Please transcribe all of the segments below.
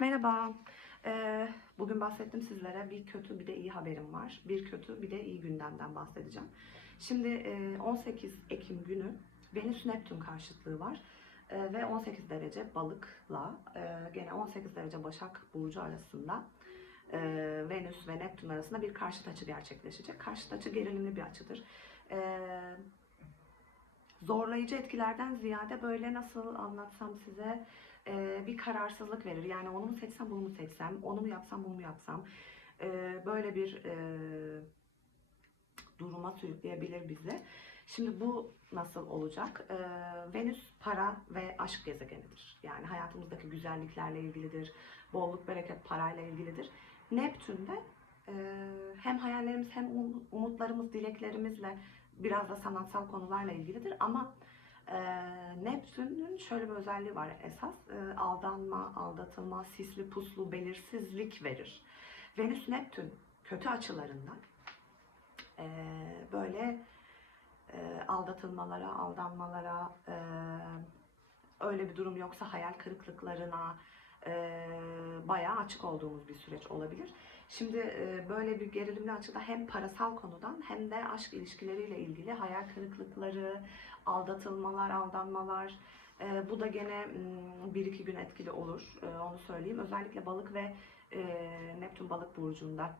Merhaba. Ee, bugün bahsettim sizlere bir kötü bir de iyi haberim var. Bir kötü bir de iyi gündemden bahsedeceğim. Şimdi e, 18 Ekim günü Venüs Neptün karşıtlığı var. E, ve 18 derece balıkla e, gene 18 derece Başak Burcu arasında e, Venüs ve Neptün arasında bir karşıt açı gerçekleşecek. Karşıt açı gerilimli bir açıdır. E, zorlayıcı etkilerden ziyade böyle nasıl anlatsam size e, bir kararsızlık verir. Yani onu mu seçsem bunu mu seçsem, onu mu yapsam bunu mu yapsam. E, böyle bir e, duruma sürükleyebilir bizi. Şimdi bu nasıl olacak? E, Venüs para ve aşk gezegenidir. Yani hayatımızdaki güzelliklerle ilgilidir. Bolluk, bereket, parayla ilgilidir. Neptün de e, hem hayallerimiz hem um- umutlarımız, dileklerimizle biraz da sanatsal konularla ilgilidir. Ama e, Neptün'ün şöyle bir özelliği var esas. E, aldanma, aldatılma, sisli puslu, belirsizlik verir. Venüs Neptün kötü açılarından e, böyle e, aldatılmalara, aldanmalara, e, öyle bir durum yoksa hayal kırıklıklarına e, bayağı açık olduğumuz bir süreç olabilir. Şimdi e, böyle bir gerilimli açıda hem parasal konudan hem de aşk ilişkileriyle ilgili hayal kırıklıkları, aldatılmalar, aldanmalar. e, bu da gene bir iki gün etkili olur. e, onu söyleyeyim. Özellikle balık ve e, Neptün balık burcunda.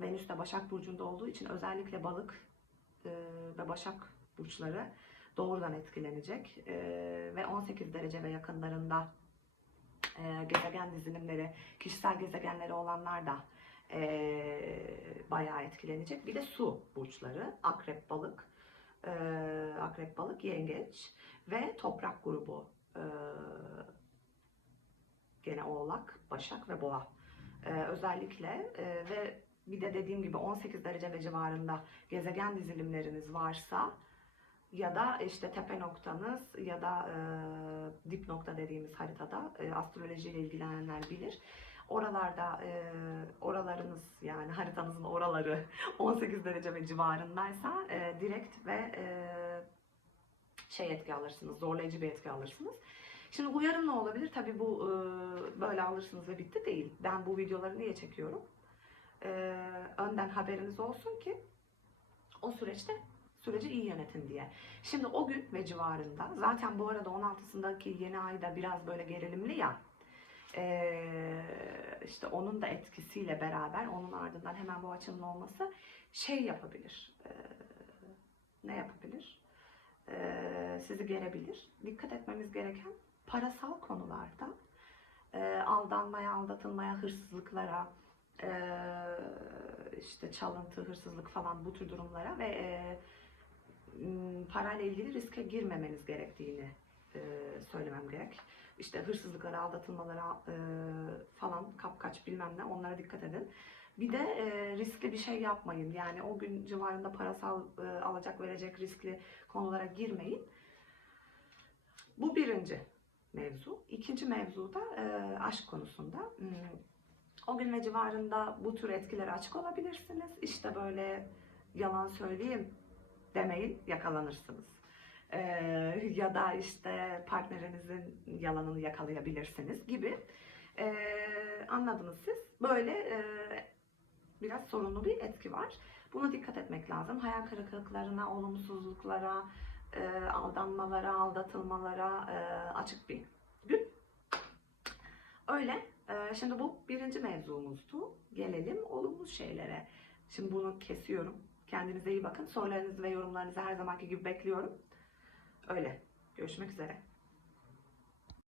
Venüs de Başak burcunda olduğu için özellikle balık e, ve Başak burçları doğrudan etkilenecek. E, ve 18 derece ve yakınlarında e, gezegen dizilimleri, kişisel gezegenleri olanlar da e, bayağı etkilenecek. Bir de su burçları, akrep, balık, e, akrep, balık, yengeç ve toprak grubu. E, gene oğlak, başak ve boğa. E, özellikle e, ve bir de dediğim gibi 18 derece ve civarında gezegen dizilimleriniz varsa ya da işte tepe noktanız ya da e, dip nokta dediğimiz haritada e, astrolojiyle ilgilenenler bilir. Oralarda e, oralarınız yani haritanızın oraları 18 derece ve civarındaysa e, direkt ve e, şey etki alırsınız, zorlayıcı bir etki alırsınız. Şimdi uyarım ne olabilir? Tabii bu e, böyle alırsınız ve bitti değil. Ben bu videoları niye çekiyorum? E, önden haberiniz olsun ki o süreçte süreci iyi yönetin diye. Şimdi o gün ve civarında zaten bu arada 16'sındaki yeni ayda biraz böyle gerilimli ya ee, işte onun da etkisiyle beraber onun ardından hemen bu açının olması şey yapabilir. Ee, ne yapabilir? Ee, sizi gerebilir. Dikkat etmemiz gereken parasal konularda e, aldanmaya, aldatılmaya, hırsızlıklara, e, işte çalıntı, hırsızlık falan bu tür durumlara ve e, parayla ilgili riske girmemeniz gerektiğini e, söylemem gerek. İşte hırsızlıklara, aldatılmalara e, falan kapkaç bilmem ne onlara dikkat edin. Bir de e, riskli bir şey yapmayın. Yani o gün civarında parasal e, alacak verecek riskli konulara girmeyin. Bu birinci mevzu. İkinci mevzu da e, aşk konusunda. Hmm, O gün ve civarında bu tür etkilere açık olabilirsiniz. İşte böyle yalan söyleyeyim demeyin yakalanırsınız. Ee, ya da işte partnerinizin yalanını yakalayabilirsiniz gibi. Ee, anladınız siz. Böyle e, biraz sorunlu bir etki var. Buna dikkat etmek lazım. Hayal kırıklıklarına, olumsuzluklara, e, aldanmalara, aldatılmalara e, açık bir gün. Öyle. E, şimdi bu birinci mevzumuzdu. Gelelim olumlu şeylere. Şimdi bunu kesiyorum. Kendinize iyi bakın. Sorularınızı ve yorumlarınızı her zamanki gibi bekliyorum. Öyle. Görüşmek üzere.